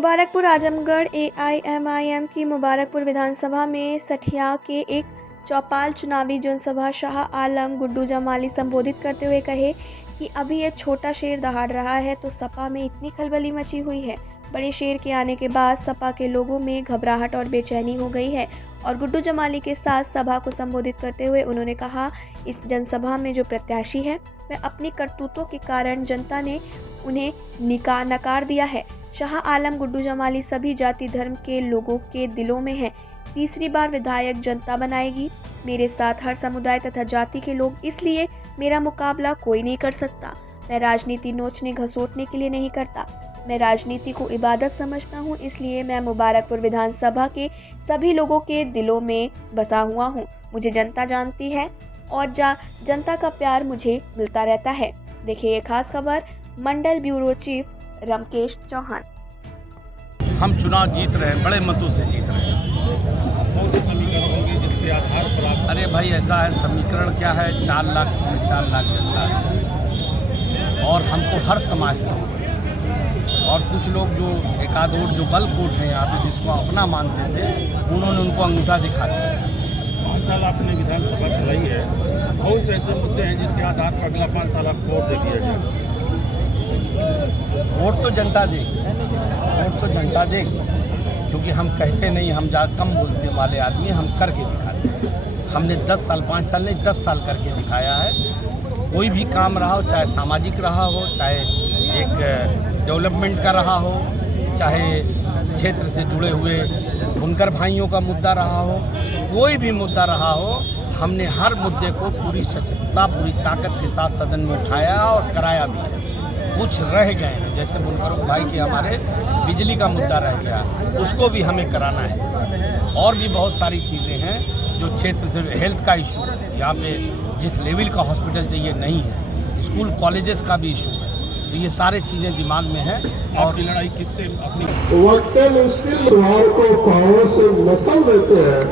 Mubarakpur Azamgarh AIMIM की मुबारकपुर विधानसभा में सठिया के एक चौपाल चुनावी जनसभा शाह आलम गुड्डू जमाली संबोधित करते हुए कहे कि अभी ये छोटा शेर दहाड़ रहा है तो सपा में इतनी खलबली मची हुई है। बड़े शेर के आने के बाद सपा के लोगों में घबराहट और बेचैनी हो गई है। और गुड्डू जमाली के साथ सभा को संबोधित करते हुए उन्होंने कहा, इस जनसभा में जो प्रत्याशी है वह अपनी करतूतों के कारण जनता ने उन्हें नकार दिया है। शाह आलम गुड्डू जमाली सभी जाति धर्म के लोगों के दिलों में है। तीसरी बार विधायक जनता बनाएगी। मेरे साथ हर समुदाय तथा जाति के लोग, इसलिए मेरा मुकाबला कोई नहीं कर सकता। मैं राजनीति नोचने घसोटने के लिए नहीं करता, मैं राजनीति को इबादत समझता हूँ। इसलिए मैं मुबारकपुर विधानसभा के सभी लोगों के दिलों में बसा हुआ हूँ। मुझे जनता जानती है और जनता का प्यार मुझे मिलता रहता है। देखिए ये खास खबर। मंडल ब्यूरो चीफ रमकेश चौहान। हम चुनाव जीत रहे हैं, बड़े मतों से जीत रहे हैं। कौन से समीकरण होंगे जिसके आधार पर आप? अरे भाई ऐसा है, समीकरण क्या है, 4 लाख में 4 लाख जनता है और हमको हर समाज से और कुछ लोग जो एकाध वोट जो बल वोट हैं यहाँ पे जिसको अपना मानते थे, उन्होंने उनको अंगूठा दिखा दिया। 5 साल आपने विधानसभा चलाई है, बहुत से ऐसे मुद्दे हैं जिसके आधार पर अगला 5 साल आपको वोट दे दिया जाए। वोट तो जनता देगी, वोट तो जनता देगी, क्योंकि हम कहते नहीं, हम ज़्यादा कम बोलते वाले आदमी, हम करके दिखाते हैं। हमने 10 साल 5 साल नहीं 10 साल करके दिखाया है। कोई भी काम रहा हो, चाहे सामाजिक रहा हो, चाहे एक डेवलपमेंट का रहा हो, चाहे क्षेत्र से जुड़े हुए बुनकर भाइयों का मुद्दा रहा हो, कोई भी मुद्दा रहा हो, हमने हर मुद्दे को पूरी सशक्तता पूरी ताकत के साथ सदन में उठाया और कराया भी है। कुछ रह गए हैं, जैसे बुनकर भाई के हमारे बिजली का मुद्दा रह गया, उसको भी हमें कराना है। और भी बहुत सारी चीज़ें हैं जो क्षेत्र से, हेल्थ का इशू यहाँ पे जिस लेवल का हॉस्पिटल चाहिए नहीं है, स्कूल कॉलेजेस का भी इशू है, तो ये सारी चीज़ें दिमाग में हैं। और आपकी लड़ाई किससे अपनी वक्त मुश्किल सुधार को पाँव से मसल देते हैं।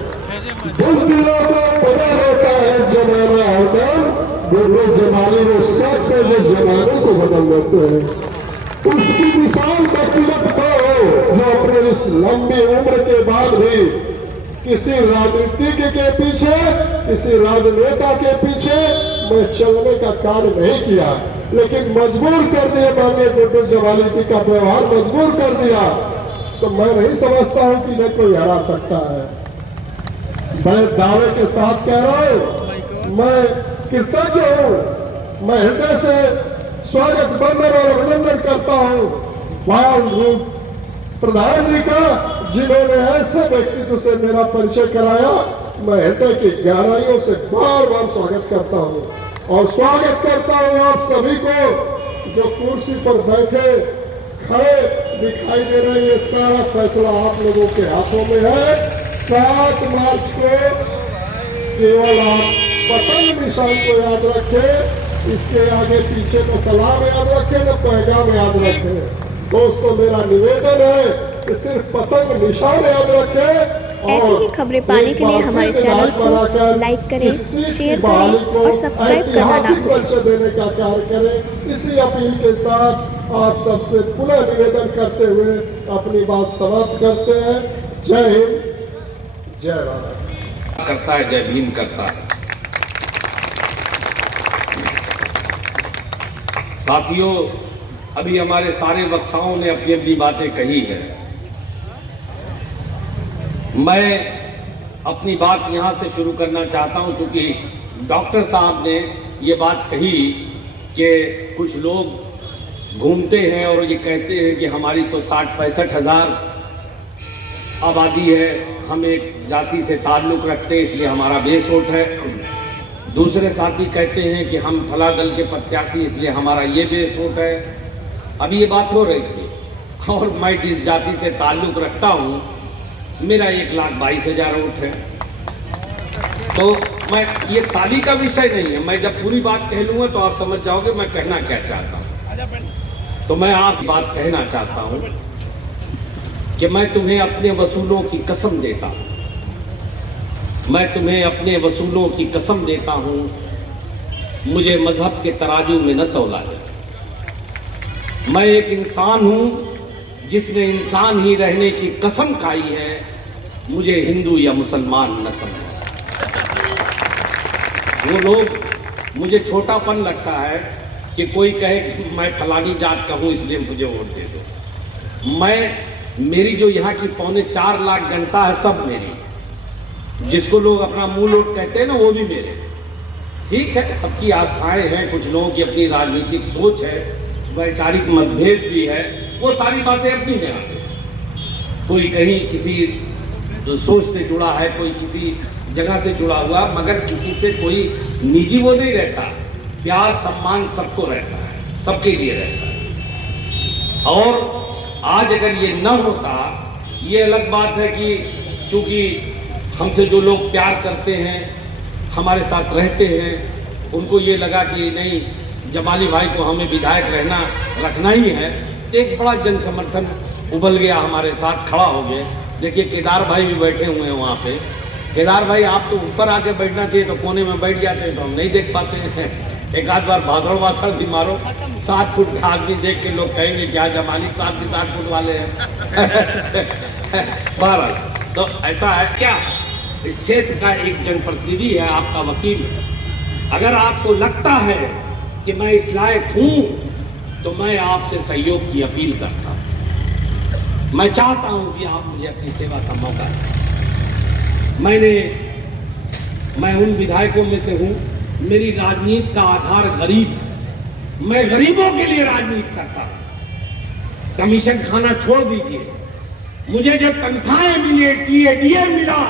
बुज़दिलों को पता होता है जमाना होकर, गुड्डू जमाली वो शख्स है जो जमाने को बदल देते हैं। उसकी मिसाल व्यक्तिगत हो जो अपने इस लंबी उम्र के बाद भी किसी राजनीतिज्ञ के पीछे, किसी राजनेता के पीछे मैं चलने का कार्य नहीं किया, लेकिन मजबूर कर दिया माननीय गुड्डू जमाली जी का व्यवहार मजबूर कर दिया। तो मैं नहीं समझता हूं कि न कोई हरा सकता है। मैं दावे के साथ कह रहा हूं, मैं कृतज्ञ हूं, मैं हृदय से स्वागत बंदन और अभिनंदन करता हूं बाल रूप प्रधान जी का, जिन्होंने ऐसे व्यक्तित्व से मेरा परिचय कराया। मैं हृदय की गहराइयों से बार बार स्वागत करता हूं और स्वागत करता हूं आप सभी को जो कुर्सी पर बैठे खड़े दिखाई दे रहे हैं। ये सारा फैसला आप लोगों के हाथों में है। 7 मार्च को केवल आप पतंग निशान को याद रखें, इसके आगे पीछे का सलाम याद रखें, न पैगाम याद रखें। दोस्तों मेरा निवेदन है कि सिर्फ पतंग निशान याद रखें। ऐसी ही खबरें पाने के लिए हमारे चैनल को लाइक करें, शेयर करें और सब्सक्राइब करना ना भूलें। परिचय देने का कार्य करें। इसी अपील के साथ आप सबसे पुनः निवेदन करते हुए अपनी बात समाप्त करते हैं। जय हिंद, जय भारत। करता है, जय भीम करता है। साथियों, अभी हमारे सारे वक्ताओं ने अपनी अपनी बातें कही है। मैं अपनी बात यहां से शुरू करना चाहता हूं, क्योंकि डॉक्टर साहब ने ये बात कही कि कुछ लोग घूमते हैं और ये कहते हैं कि हमारी तो 60-65 हज़ार आबादी है, हम एक जाति से ताल्लुक़ रखते हैं इसलिए हमारा बेस वोट है। दूसरे साथी कहते हैं कि हम फला दल के प्रत्याशी इसलिए हमारा ये बेस वोट है। अभी ये बात हो रही थी और मैं जिस जाति से ताल्लुक़ रखता हूँ मेरा 1,22,000 वोट है। तो मैं ये ताली का विषय नहीं है, मैं जब पूरी बात कह लूँगा तो आप समझ जाओगे मैं कहना क्या चाहता हूँ। तो मैं आप बात कहना चाहता हूँ कि मैं तुम्हें अपने वसूलों की कसम देता हूँ, मैं तुम्हें अपने वसूलों की कसम देता हूँ, मुझे मजहब के तराजू में न तौला है। मैं एक इंसान हूँ जिसने इंसान ही रहने की कसम खाई है, मुझे हिंदू या मुसलमान न समझे। वो लोग, मुझे छोटापन लगता है कि कोई कहे कि मैं फलानी जात का हूँ इसलिए मुझे वोट दे दो। मेरी जो यहाँ की 4.25 लाख जनता है, सब मेरी। जिसको लोग अपना मूल वोट कहते हैं ना, वो भी मेरे। ठीक है, सबकी आस्थाएं हैं, कुछ लोगों की अपनी राजनीतिक सोच है, वैचारिक मतभेद भी है, वो सारी बातें अपनी जगह। कोई कहीं किसी सोच से जुड़ा है, कोई किसी जगह से जुड़ा हुआ, मगर किसी से कोई निजी वो नहीं रहता। प्यार सम्मान सबको रहता है, सबके लिए रहता है। और आज अगर ये न होता, ये अलग बात है कि चूंकि हमसे जो लोग प्यार करते हैं, हमारे साथ रहते हैं, उनको ये लगा कि नहीं, जमाली भाई को हमें विधायक रखना ही है, तो एक बड़ा जन समर्थन उबल गया, हमारे साथ खड़ा हो गए। देखिए केदार भाई भी बैठे हुए हैं वहाँ पे। केदार भाई, आप तो ऊपर आके बैठना चाहिए, तो कोने में बैठ जाते हैं तो हम नहीं देख पाते हैं। एक आध बार भाषण वासण भी मारो, 7 फुट का आदमी देख के लोग कहेंगे क्या जमाली साहब भी 7 फुट वाले हैं। 12 तो ऐसा है क्या, इस क्षेत्र का एक जनप्रतिनिधि है, आपका वकील। अगर आपको लगता है कि मैं इस लायक हूं, तो मैं आपसे सहयोग की अपील करता हूं। मैं चाहता हूं कि आप मुझे अपनी सेवा का मौका दें। मैं उन विधायकों में से हूं, मेरी राजनीति का आधार गरीब, मैं गरीबों के लिए राजनीति करता हूं। कमीशन खाना छोड़ दीजिए, मुझे जो तनख्वाहें मिली, टीएडीए मिला,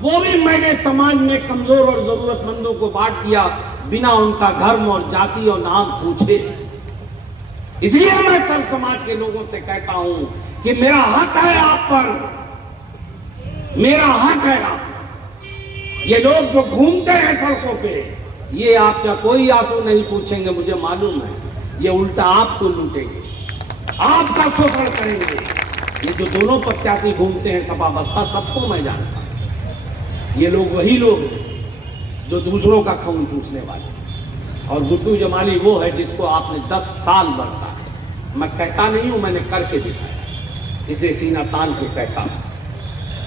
वो भी मैंने समाज में कमजोर और जरूरतमंदों को बांट दिया, बिना उनका धर्म और जाति और नाम पूछे। इसलिए मैं सब समाज के लोगों से कहता हूं कि मेरा हक है आप पर, मेरा हक है आप। ये लोग जो घूमते हैं सड़कों पे, ये आपका कोई आंसू नहीं पूछेंगे, मुझे मालूम है। ये उल्टा आपको लूटेंगे, आपका शोषण करेंगे। ये जो दोनों प्रत्याशी घूमते हैं सपा बसपा, सबको मैं जानता हूं। ये लोग वही लोग हैं जो दूसरों का खून चूसने वाले। और गुड्डू जमाली वो है जिसको आपने 10 साल बरता है। मैं कहता नहीं हूं, मैंने करके दिखाया, इसलिए सीना तान के कहता हूं।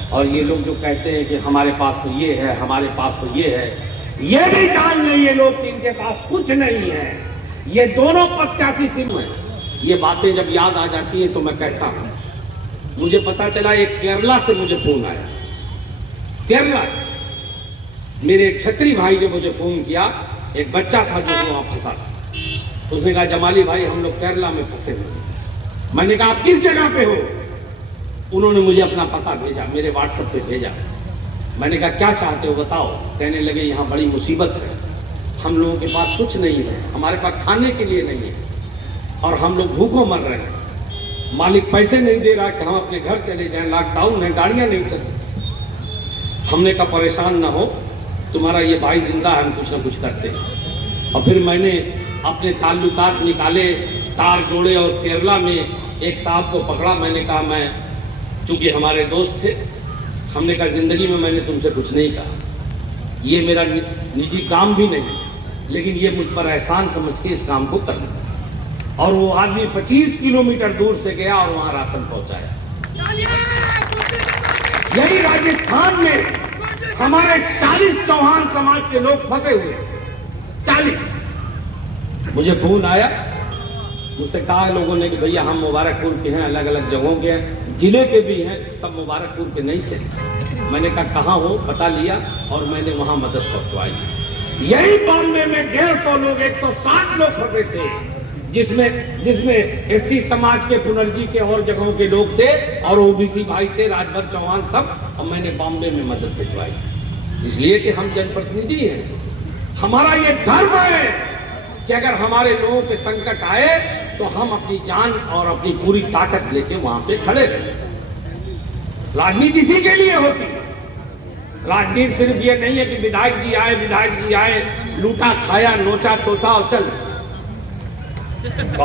और ये लोग जो कहते हैं कि हमारे पास तो ये है, हमारे पास तो ये है, ये भी जान नहीं ये लोग कि इनके पास कुछ नहीं है। ये दोनों प्रत्याशी सिर्फ हैं। ये बातें जब याद आ जाती हैं तो मैं कहता हूं, मुझे पता चला एक केरला से मुझे फोन आया, केरला से मेरे एक क्षत्रिय भाई ने मुझे फोन किया। एक बच्चा था जो वहां फंसा था, उसने कहा जमाली भाई हम लोग केरला में फंसे हुए। मैंने कहा आप किस जगह पे हो? उन्होंने मुझे अपना पता भेजा, मेरे व्हाट्सएप पे भेजा। मैंने कहा क्या चाहते हो बताओ? कहने लगे यहाँ बड़ी मुसीबत है, हम लोगों के पास कुछ नहीं है, हमारे पास खाने के लिए नहीं है और हम लोग भूखों मर रहे हैं। मालिक पैसे नहीं दे रहा कि हम अपने घर चले जाएं, लॉकडाउन है, गाड़ियाँ नहीं चलती। हमने कहा परेशान ना हो, तुम्हारा ये भाई जिंदा है, हम कुछ ना कुछ करते हैं। और फिर मैंने अपने ताल्लुकात निकाले, तार जोड़े और केरला में एक साहब को पकड़ा। मैंने कहा मैं, चूंकि हमारे दोस्त थे, हमने कहा जिंदगी में मैंने तुमसे कुछ नहीं कहा, ये मेरा निजी काम भी नहीं, लेकिन ये मुझ पर एहसान समझ के इस काम को करना। और वो आदमी 25 किलोमीटर दूर से गया और वहां राशन पहुंचाया। यही राजस्थान में हमारे 40 चौहान समाज के लोग फंसे हुए, 40। मुझे फोन आया, मुझसे कहा लोगों ने कि भैया हम मुबारकपुर के हैं, अलग अलग जगहों के हैं, जिले के भी हैं, सब मुबारकपुर के नहीं थे। मैंने कहा कहाँ हो, पता लिया और मैंने वहां मदद पहुंचवाई। यही बॉम्बे में 150 लोग, 160 लोग फंसे थे, जिसमें एससी समाज के, पुनर्जी के और जगहों के लोग थे और ओबीसी भाई थे, राजभर चौहान सब। और मैंने बॉम्बे में मदद भिजवाई, इसलिए कि हम जनप्रतिनिधि हैं। हमारा ये धर्म है कि अगर हमारे लोगों पे संकट आए तो हम अपनी जान और अपनी पूरी ताकत लेके वहां पे खड़े रहे। राजनीति इसी के लिए होती है। राजनीति सिर्फ ये नहीं है कि विधायक जी आए, लूटा खाया, नोचा चोटा और चल। तो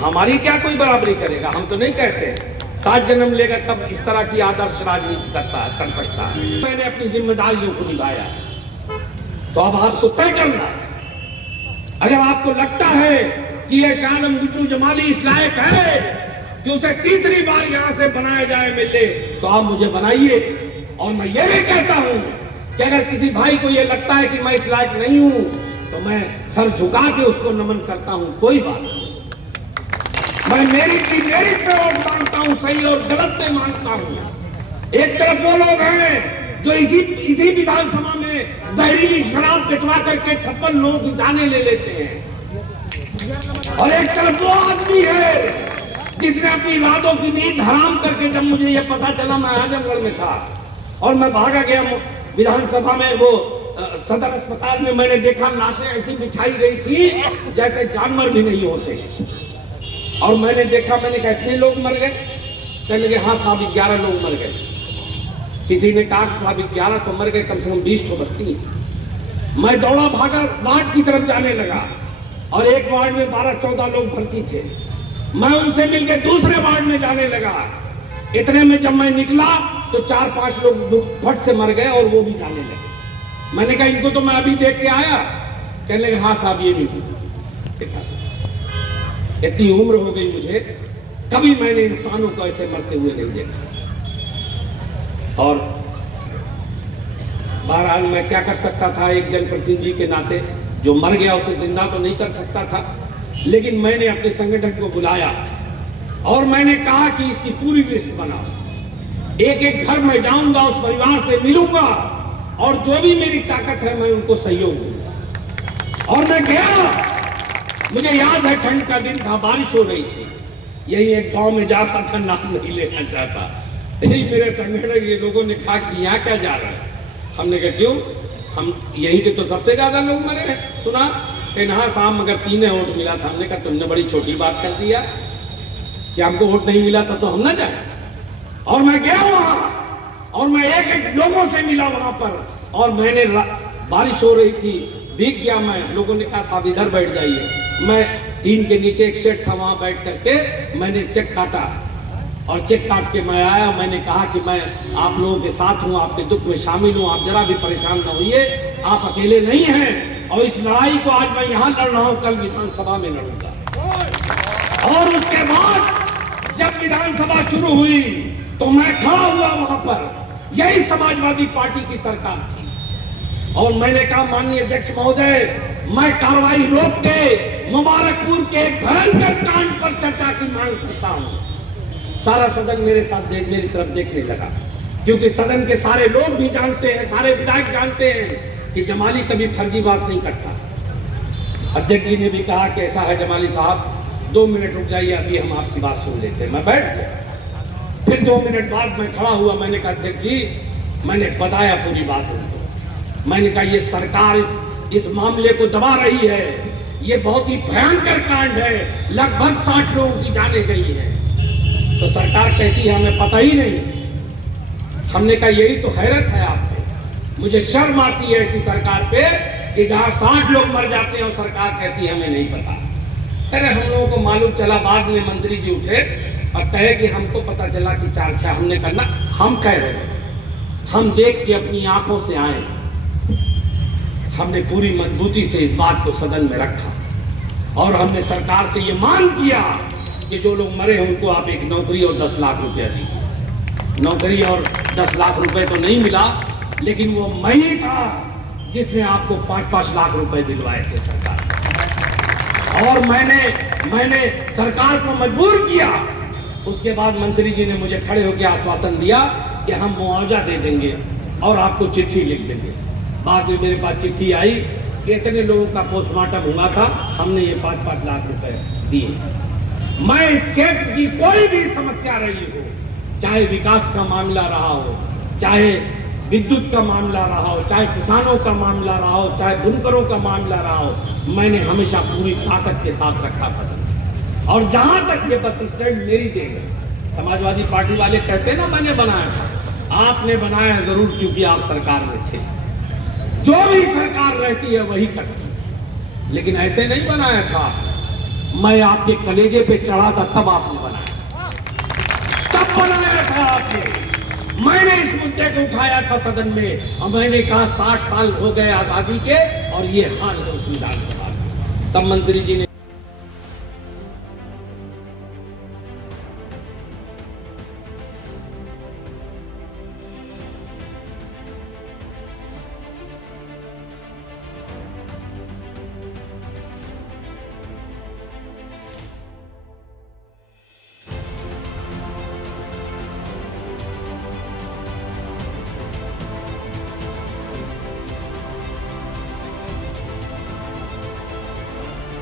हमारी क्या कोई बराबरी करेगा? हम तो नहीं कहते 7 जन्म लेगा तब इस तरह की आदर्श राजनीति कर सकता है। मैंने अपनी जिम्मेदारियों को निभाया, तो अब आपको तय करना है। अगर आपको लगता है कि ये शाह आलम गुड्डू जमाली इस लायक है, कि उसे तीसरी बार यहां से बनाया जाए एमएलए, तो आप मुझे बनाइए। और मैं ये भी कहता हूं कि अगर किसी भाई को ये लगता है कि मैं इस लायक नहीं हूं, तो मैं सर झुका के उसको नमन करता हूं, कोई बात नहीं। मैं मेरिट पे वोट मांगता हूं, सही और गलत पे मांगता हूं। एक तरफ वो लोग हैं जो इसी विधानसभा में जहरीली शराब बिचवा करके 56 लोगों की जाने ले लेते हैं, और एक तरफ वो आदमी है जिसने अपनी रातों की नींद हराम करके, जब मुझे ये पता चला, मैं आजमगढ़ में था और मैं भागा गया विधानसभा में, वो सदर अस्पताल में मैंने देखा लाशें ऐसी बिछाई गई थी जैसे जानवर भी नहीं होते। और मैंने देखा, मैंने कहा इतने लोग मर गए? कहने लगे हाँ साहब 11 लोग मर गए। किसी ने कहा साहब 11 तो मर गए, कम से कम 20 तो बचती। मैं दौड़ा भागा वार्ड की तरफ जाने लगा, और एक वार्ड में 12-14 लोग भर्ती थे। मैं उनसे मिलकर दूसरे वार्ड में जाने लगा। इतने में जब मैं निकला तो 4-5 लोग फट से मर गए, और वो भी जाने लगे। मैंने कहा इनको तो मैं अभी देख के आया। कहने लगे हाँ साहब ये भी देखा। इतनी उम्र हो गई मुझे, कभी मैंने इंसानों को ऐसे मरते हुए नहीं देखा। और बहरहाल मैं क्या कर सकता था, एक जनप्रतिनिधि के नाते, जो मर गया उसे जिंदा तो नहीं कर सकता था, लेकिन मैंने अपने संगठन को बुलाया और मैंने कहा कि इसकी पूरी लिस्ट बनाओ। एक एक घर में जाऊंगा, उस परिवार से मिलूंगा, और जो भी मेरी ताकत है मैं उनको सहयोग दूंगा। और मैं गया। मुझे याद है ठंड का दिन था, बारिश हो रही थी। यही एक गांव में जाता था, नाम नहीं लेना चाहता। यही मेरे संगठन के लोगों ने कहा कि यहाँ क्या जा रहा है? हमने कहा क्यों, हम यहीं के तो सबसे ज्यादा लोग मरे हैं। सुना कि हाँ साहब मगर 3 वोट मिला था। हमने कहा तुमने बड़ी छोटी बात कर दिया कि हमको वोट नहीं मिला था तो हम ना जाए। और मैं गया वहां, और मैं एक एक लोगों से मिला वहां पर, और मैंने बारिश हो रही थी, भीग गया मैं। लोगों ने कहा साहब इधर बैठ जाइए। मैं टीन के नीचे एक शेड था, वहां बैठ करके मैंने चेक काटा, और चेक काट के मैं आया। मैंने कहा कि मैं आप लोगों के साथ हूं, आपके दुख में शामिल हूं, आप जरा भी परेशान न होइए, आप अकेले नहीं हैं। और इस लड़ाई को आज मैं यहां लड़ रहा हूं, कल विधानसभा में लड़ूंगा। और उसके बाद जब विधानसभा शुरू हुई तो मैं खड़ा हुआ वहां पर। यही समाजवादी पार्टी की सरकार थी, और मैंने कहा माननीय अध्यक्ष महोदय, मैं कार्रवाई रोक के मुबारकपुर के एक भयंकर कांड पर चर्चा की मांग करता हूं। सारा सदन मेरे साथ मेरी तरफ देखने लगा, क्योंकि सदन के सारे लोग भी जानते हैं, सारे विधायक जानते हैं कि जमाली कभी फर्जी बात नहीं करता। अध्यक्ष जी ने भी कहा कि ऐसा है जमाली साहब, 2 मिनट रुक जाइए, अभी हम आपकी बात सुन लेते हैं। मैं बैठ गया। फिर 2 मिनट बाद मैं खड़ा हुआ। मैंने कहा अध्यक्ष जी, मैंने बताया पूरी बात उनको। मैंने कहा ये सरकार इस मामले को दबा रही है, ये बहुत ही भयंकर कांड है, लगभग 60 लोगों की जाने गई है। तो सरकार कहती है हमें पता ही नहीं। हमने कहा यही तो हैरत है आप पे, मुझे शर्म आती है ऐसी सरकार पे कि जहां 60 लोग मर जाते हैं और सरकार कहती है हमें नहीं पता। अरे हम लोगों को मालूम चला, बाद में मंत्री जी उठे और कहे कि हमको पता चला कि 4-4। हमने कहा ना, हम कह रहे हैं, हम देख के अपनी आंखों से आए। हमने पूरी मजबूती से इस बात को सदन में रखा, और हमने सरकार से ये मांग किया कि जो लोग मरे हैं उनको आप एक नौकरी और 10 लाख रुपया दीजिए। नौकरी और 10 लाख रुपए तो नहीं मिला, लेकिन वो मैं ही था जिसने आपको 5-5 लाख रुपए दिलवाए थे सरकार। और मैंने सरकार को मजबूर किया। उसके बाद मंत्री जी ने मुझे खड़े होकर आश्वासन दिया कि हम मुआवजा दे देंगे और आपको चिट्ठी लिख देंगे। बाद में मेरे पास चिट्ठी आई कि इतने लोगों का पोस्टमार्टम हुआ था, हमने ये 5-5 लाख रुपए दिए। मैं इस क्षेत्र की कोई भी समस्या रही हो, चाहे विकास का मामला रहा हो, चाहे विद्युत का मामला रहा हो, चाहे किसानों का मामला रहा हो, चाहे बुनकरों का मामला रहा हो, मैंने हमेशा पूरी ताकत के साथ रखा सदन। और जहां तक ये बस स्टैंड मेरी देन है, समाजवादी पार्टी वाले कहते हैं ना मैंने बनाया था, आपने बनाया जरूर क्योंकि आप सरकार में थे। जो भी सरकार रहती है वही करती है, लेकिन ऐसे नहीं बनाया था। मैं आपके कलेजे पे चढ़ा था तब आपने बनाया, तब बनाया था आपने। मैंने इस मुद्दे को उठाया था सदन में और मैंने कहा 60 साल हो गए आजादी के और ये हाल है उस विधानसभा का। तब मंत्री जी ने